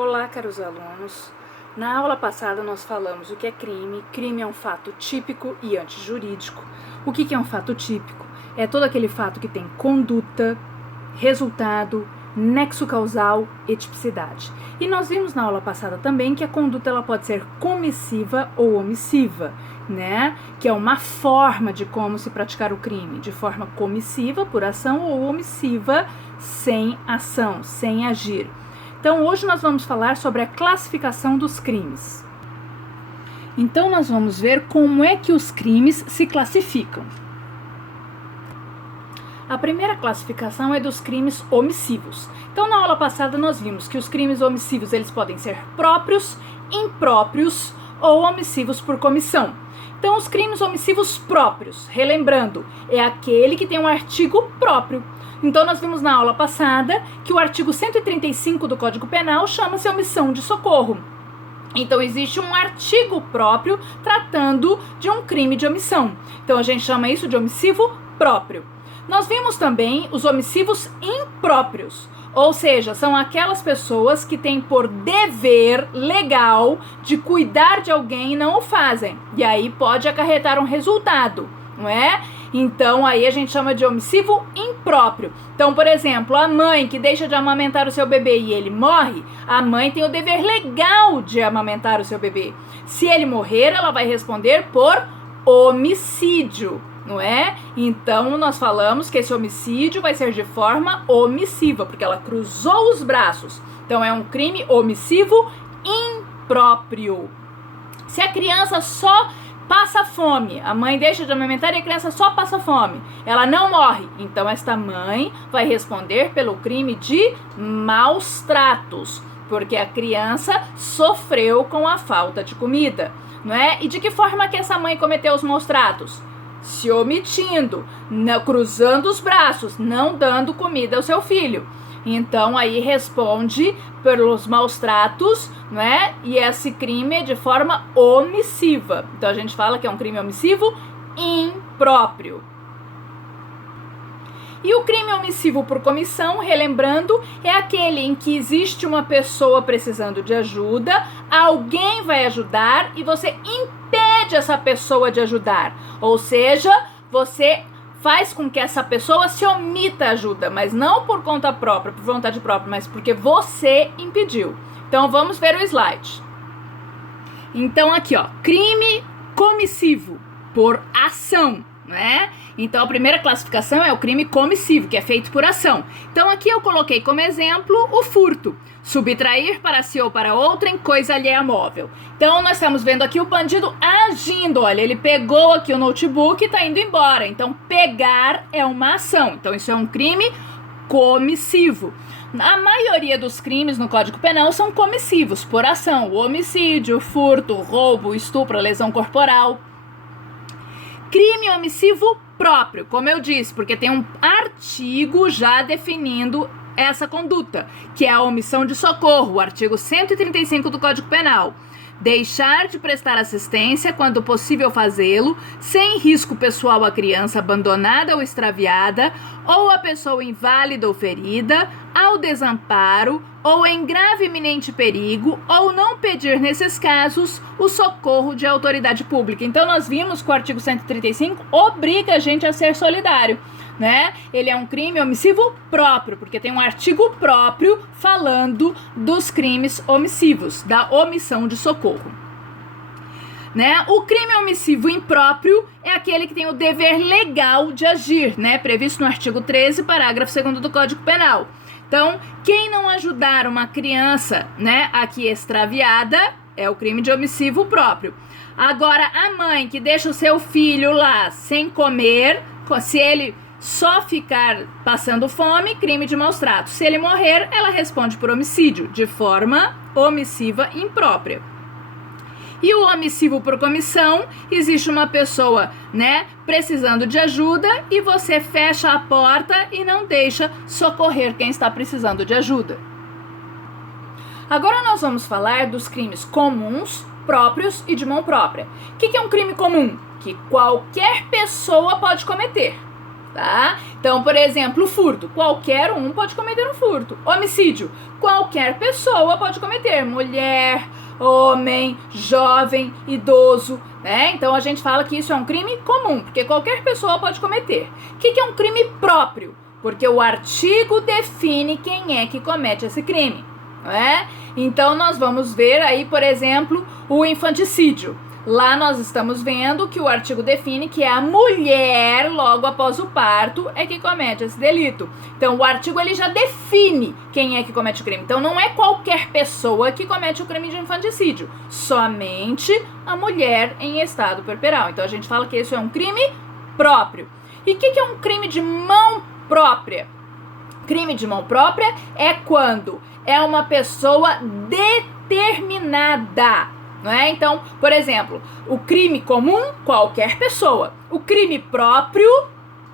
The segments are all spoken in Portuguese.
Olá, caros alunos. Na aula passada nós falamos o que é crime. Crime é um fato típico e antijurídico. O que é um fato típico? É todo aquele fato que tem conduta, resultado, nexo causal e tipicidade. E nós vimos na aula passada também que a conduta ela pode ser comissiva ou omissiva, né? Que é uma forma de como se praticar o crime, de forma comissiva, por ação, ou omissiva, sem ação, sem agir. Então, hoje nós vamos falar sobre a classificação dos crimes. Então, nós vamos ver como é que os crimes se classificam. A primeira classificação é dos crimes omissivos. Então, na aula passada nós vimos que os crimes omissivos eles podem ser próprios, impróprios ou omissivos por comissão. Então, os crimes omissivos próprios, relembrando, é aquele que tem um artigo próprio. Então, nós vimos na aula passada que o artigo 135 do Código Penal chama-se omissão de socorro. Então, existe um artigo próprio tratando de um crime de omissão. Então, a gente chama isso de omissivo próprio. Nós vimos também os omissivos impróprios, ou seja, são aquelas pessoas que têm por dever legal de cuidar de alguém e não o fazem. E aí pode acarretar um resultado, não é? Então, aí a gente chama de omissivo impróprio. Então, por exemplo, a mãe que deixa de amamentar o seu bebê e ele morre, a mãe tem o dever legal de amamentar o seu bebê. Se ele morrer, ela vai responder por homicídio, não é? Então, nós falamos que esse homicídio vai ser de forma omissiva, porque ela cruzou os braços. Então, é um crime omissivo impróprio. Se a criança só passa fome, a mãe deixa de amamentar e a criança só passa fome, ela não morre, então esta mãe vai responder pelo crime de maus tratos, porque a criança sofreu com a falta de comida, não é? E de que forma que essa mãe cometeu os maus tratos? Se omitindo, cruzando os braços, não dando comida ao seu filho. Então, aí responde pelos maus tratos, não é? E esse crime é de forma omissiva. Então, a gente fala que é um crime omissivo impróprio. E o crime omissivo por comissão, relembrando, é aquele em que existe uma pessoa precisando de ajuda, alguém vai ajudar e você impede essa pessoa de ajudar. Ou seja, você faz com que essa pessoa se omita a ajuda, mas não por conta própria, por vontade própria, mas porque você impediu. Então, vamos ver o slide. Então, aqui, ó, crime comissivo por ação, né? Então, a primeira classificação é o crime comissivo, que é feito por ação. Então, aqui eu coloquei como exemplo o furto. Subtrair para si ou para outrem coisa alheia móvel. Então, nós estamos vendo aqui o bandido agindo. Olha, ele pegou aqui o notebook e está indo embora. Então, pegar é uma ação. Então, isso é um crime comissivo. A maioria dos crimes no Código Penal são comissivos, por ação. O homicídio, o furto, o roubo, o estupro, a lesão corporal. Crime omissivo próprio, como eu disse, porque tem um artigo já definindo essa conduta, que é a omissão de socorro, o artigo 135 do Código Penal. Deixar de prestar assistência quando possível fazê-lo, sem risco pessoal à criança abandonada ou extraviada, ou à pessoa inválida ou ferida, ao desamparo, ou em grave iminente perigo, ou não pedir, nesses casos, o socorro de autoridade pública. Então, nós vimos que o artigo 135 obriga a gente a ser solidário, né? Ele é um crime omissivo próprio, porque tem um artigo próprio falando dos crimes omissivos, da omissão de socorro, né? O crime omissivo impróprio é aquele que tem o dever legal de agir, né? Previsto no artigo 13, parágrafo 2º do Código Penal. Então, quem não ajudar uma criança, né, aqui extraviada, é o crime de omissivo próprio. Agora, a mãe que deixa o seu filho lá sem comer, se ele só ficar passando fome, crime de maus tratos. Se ele morrer, ela responde por homicídio, de forma omissiva imprópria. E o omissivo por comissão, existe uma pessoa, né, precisando de ajuda e você fecha a porta e não deixa socorrer quem está precisando de ajuda. Agora nós vamos falar dos crimes comuns, próprios e de mão própria. O que é um crime comum? Que qualquer pessoa pode cometer. tá? Então, por exemplo, furto. Qualquer um pode cometer um furto. Homicídio. Qualquer pessoa pode cometer. Mulher, homem, jovem, idoso, né? Então, a gente fala que isso é um crime comum, porque qualquer pessoa pode cometer. O que é um crime próprio? Porque o artigo define quem é que comete esse crime, não é? Então, nós vamos ver aí, por exemplo, o infanticídio. Lá nós estamos vendo que o artigo define que é a mulher, logo após o parto, é que comete esse delito. Então, o artigo ele já define quem é que comete o crime. Então, não é qualquer pessoa que comete o crime de infanticídio, somente a mulher em estado puerperal. Então, a gente fala que isso é um crime próprio. E o que é um crime de mão própria? Crime de mão própria é quando é uma pessoa determinada. Não é? Então, por exemplo, o crime comum, qualquer pessoa. O crime próprio,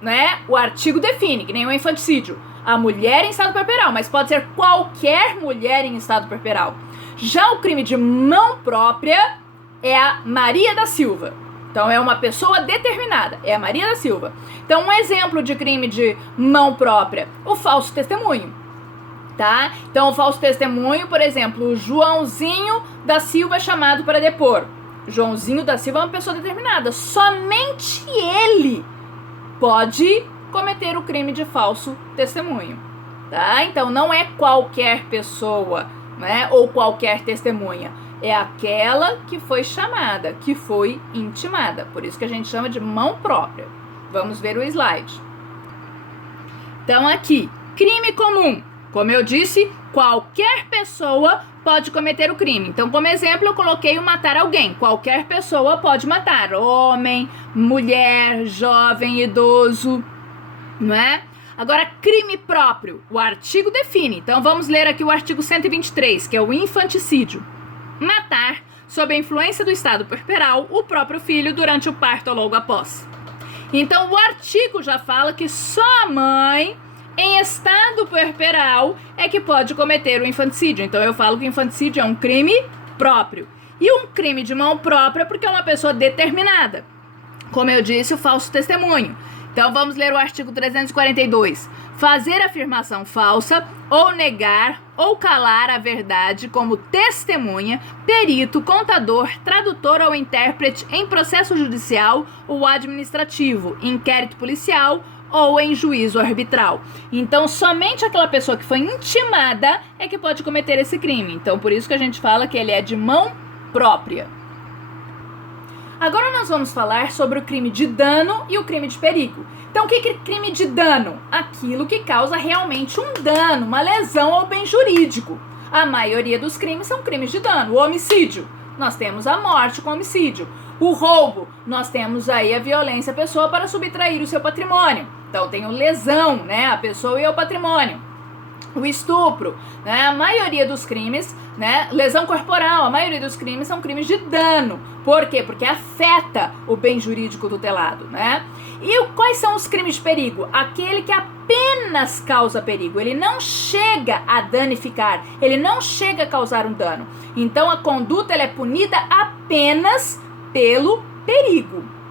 né? O artigo define, que nem o infanticídio. A mulher em estado puerperal, mas pode ser qualquer mulher em estado puerperal. Já o crime de mão própria é a Maria da Silva. Então, é uma pessoa determinada, é a Maria da Silva. Então, um exemplo de crime de mão própria, o falso testemunho. Tá? Então, o falso testemunho, por exemplo, o Joãozinho da Silva é chamado para depor. Joãozinho da Silva é uma pessoa determinada. Somente ele pode cometer o crime de falso testemunho. Tá? Então, não é qualquer pessoa, né? Ou qualquer testemunha. É aquela que foi chamada, que foi intimada. Por isso que a gente chama de mão própria. Vamos ver o slide. Então, aqui, crime comum. Como eu disse, qualquer pessoa pode cometer o crime. Então, como exemplo, eu coloquei o matar alguém. Qualquer pessoa pode matar. Homem, mulher, jovem, idoso, não é? Agora, crime próprio. O artigo define. Então, vamos ler aqui o artigo 123, que é o infanticídio. Matar, sob a influência do estado puerperal, o próprio filho durante o parto ou logo após. Então, o artigo já fala que só a mãe em estado puerperal é que pode cometer o infanticídio. Então eu falo que o infanticídio é um crime próprio. E um crime de mão própria porque é uma pessoa determinada. Como eu disse, o falso testemunho. Então vamos ler o artigo 342. Fazer afirmação falsa ou negar ou calar a verdade como testemunha, perito, contador, tradutor ou intérprete em processo judicial ou administrativo, inquérito policial ou em juízo arbitral. Então, somente aquela pessoa que foi intimada é que pode cometer esse crime. Então, por isso que a gente fala que ele é de mão própria. Agora nós vamos falar sobre o crime de dano e o crime de perigo. Então, o que é crime de dano? Aquilo que causa realmente um dano, uma lesão ao bem jurídico. A maioria dos crimes são crimes de dano. O homicídio, nós temos a morte com homicídio. O roubo, nós temos aí a violência à pessoa para subtrair o seu patrimônio. Então, tem lesão, né, a pessoa e o patrimônio. O estupro, né, a maioria dos crimes, né, lesão corporal, a maioria dos crimes são crimes de dano. Por quê? Porque afeta o bem jurídico tutelado, né? E quais são os crimes de perigo? Aquele que apenas causa perigo, ele não chega a danificar, ele não chega a causar um dano. Então, a conduta ela é punida apenas pelo perigo.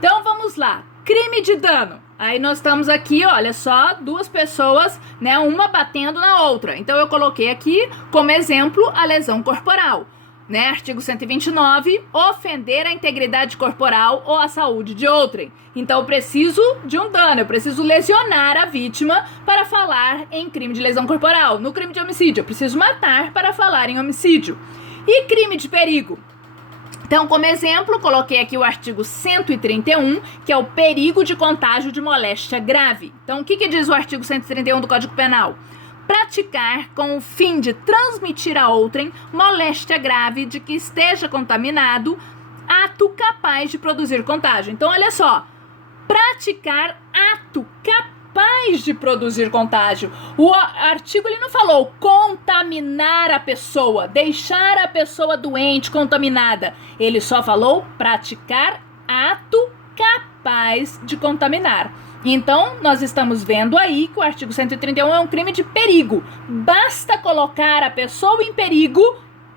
Então vamos lá, crime de dano. Aí nós estamos aqui, olha só, duas pessoas, né, uma batendo na outra. Então eu coloquei aqui como exemplo a lesão corporal, né? Artigo 129, ofender a integridade corporal ou a saúde de outrem. Então eu preciso de um dano, eu preciso lesionar a vítima para falar em crime de lesão corporal. No crime de homicídio, eu preciso matar para falar em homicídio. E crime de perigo? Então, como exemplo, coloquei aqui o artigo 131, que é o perigo de contágio de moléstia grave. Então, o que diz o artigo 131 do Código Penal? Praticar com o fim de transmitir a outrem moléstia grave de que esteja contaminado, ato capaz de produzir contágio. Então, olha só, praticar ato capaz de produzir contágio. O artigo ele não falou contaminar a pessoa, deixar a pessoa doente, contaminada. Ele só falou praticar ato capaz de contaminar. Então, nós estamos vendo aí que o artigo 131 é um crime de perigo. Basta colocar a pessoa em perigo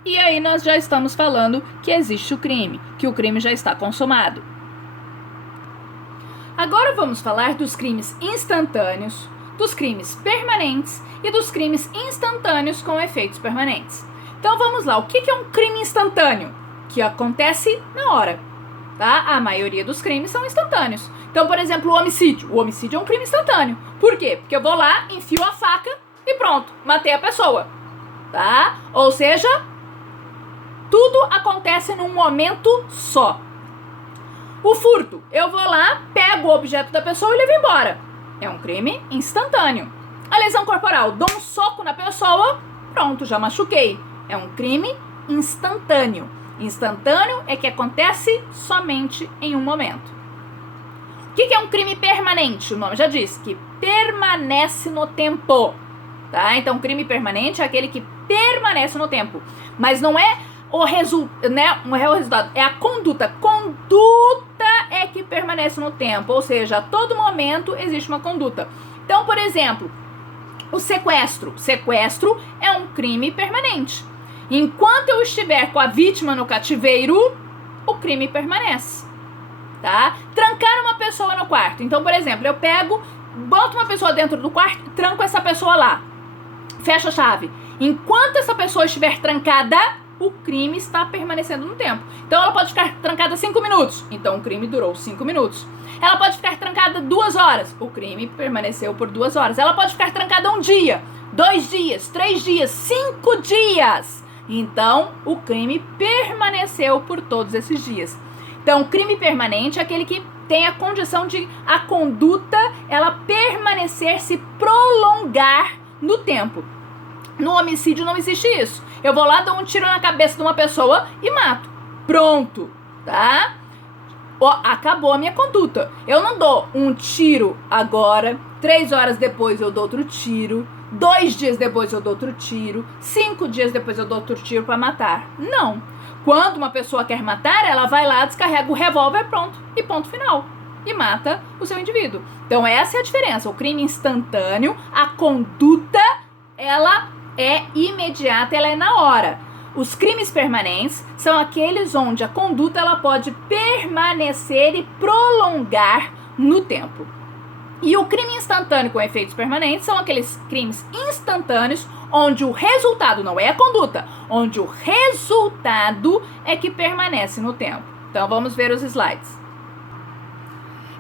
e aí nós já estamos falando que existe o crime, que o crime já está consumado. Agora vamos falar dos crimes instantâneos, dos crimes permanentes e dos crimes instantâneos com efeitos permanentes. Então vamos lá, o que é um crime instantâneo? Que acontece na hora, tá? A maioria dos crimes são instantâneos. Então, por exemplo, o homicídio. O homicídio é um crime instantâneo. Por quê? Porque eu vou lá, enfio a faca e pronto, matei a pessoa, tá? Ou seja, tudo acontece num momento só. O furto, eu vou lá, pego o objeto da pessoa e levo embora. É um crime instantâneo. A lesão corporal, dou um soco na pessoa, pronto, já machuquei. É um crime instantâneo. Instantâneo é que acontece somente em um momento. O que é um crime permanente? O nome já diz, que permanece no tempo. Tá? Então, crime permanente é aquele que permanece no tempo. Mas não é o resultado, é a conduta. Conduta é que permanece no tempo, ou seja, a todo momento existe uma conduta. Então, por exemplo, o sequestro. Sequestro é um crime permanente. Enquanto eu estiver com a vítima no cativeiro, o crime permanece, tá? Trancar uma pessoa no quarto. Então, por exemplo, eu boto uma pessoa dentro do quarto e tranco essa pessoa lá. Fecha a chave. Enquanto essa pessoa estiver trancada, o crime está permanecendo no tempo. Então ela pode ficar trancada 5 minutos. Então o crime durou 5 minutos. Ela pode ficar trancada 2 horas. O crime permaneceu por 2 horas. Ela pode ficar trancada 1 dia, 2 dias, 3 dias, 5 dias. Então o crime permaneceu por todos esses dias. Então o crime permanente é aquele que tem a condição de a conduta ela permanecer, se prolongar no tempo. No homicídio não existe isso. Eu vou lá, dou um tiro na cabeça de uma pessoa e mato. Pronto, tá? Acabou a minha conduta. Eu não dou um tiro agora, 3 horas depois eu dou outro tiro, 2 dias depois eu dou outro tiro, 5 dias depois eu dou outro tiro pra matar. Não. Quando uma pessoa quer matar, ela vai lá, descarrega o revólver, pronto, e ponto final. E mata o seu indivíduo. Então essa é a diferença. O crime instantâneo, a conduta, ela é imediata, ela é na hora. Os crimes permanentes são aqueles onde a conduta ela pode permanecer e prolongar no tempo. E o crime instantâneo com efeitos permanentes são aqueles crimes instantâneos onde o resultado não é a conduta, onde o resultado é que permanece no tempo. Então vamos ver os slides.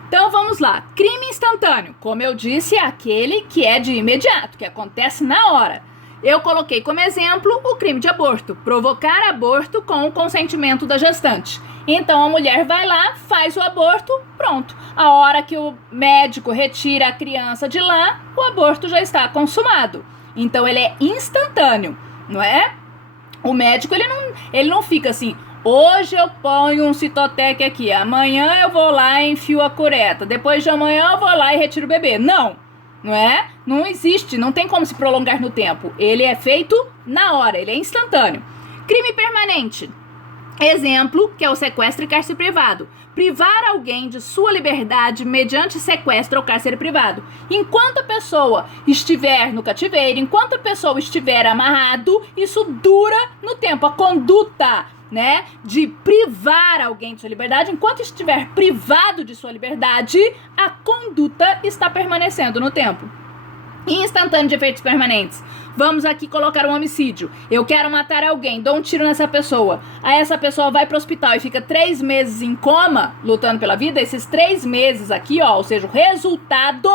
Então vamos lá. Crime instantâneo, como eu disse, é aquele que é de imediato, que acontece na hora. Eu coloquei como exemplo o crime de aborto, provocar aborto com o consentimento da gestante. Então a mulher vai lá, faz o aborto, pronto. A hora que o médico retira a criança de lá, o aborto já está consumado. Então ele é instantâneo, não é? O médico ele não fica assim, hoje eu ponho um Citotec aqui, amanhã eu vou lá e enfio a cureta, depois de amanhã eu vou lá e retiro o bebê. Não é? Não existe, não tem como se prolongar no tempo. Ele é feito na hora, ele é instantâneo. Crime permanente. Exemplo, que é o sequestro e cárcere privado. Privar alguém de sua liberdade mediante sequestro ou cárcere privado. Enquanto a pessoa estiver no cativeiro, enquanto a pessoa estiver amarrado, isso dura no tempo. A conduta, né, de privar alguém de sua liberdade, enquanto estiver privado de sua liberdade, a conduta está permanecendo no tempo. Instantâneo de efeitos permanentes. Vamos aqui colocar um homicídio. Eu quero matar alguém, dou um tiro nessa pessoa. Aí essa pessoa vai pro hospital e fica 3 meses em coma, lutando pela vida. Esses 3 meses aqui, ó, ou seja, o resultado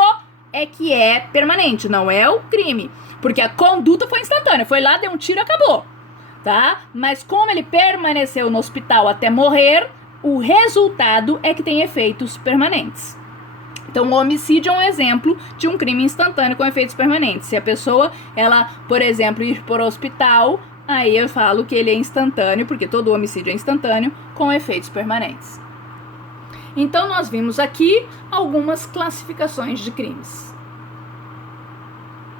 é que é permanente, não é o crime. Porque a conduta foi instantânea. Foi lá, deu um tiro e acabou. Tá? Mas como ele permaneceu no hospital até morrer, o resultado é que tem efeitos permanentes. Então, o homicídio é um exemplo de um crime instantâneo com efeitos permanentes. Se a pessoa, ela, por exemplo, ir para o hospital, aí eu falo que ele é instantâneo, porque todo homicídio é instantâneo, com efeitos permanentes. Então, nós vimos aqui algumas classificações de crimes.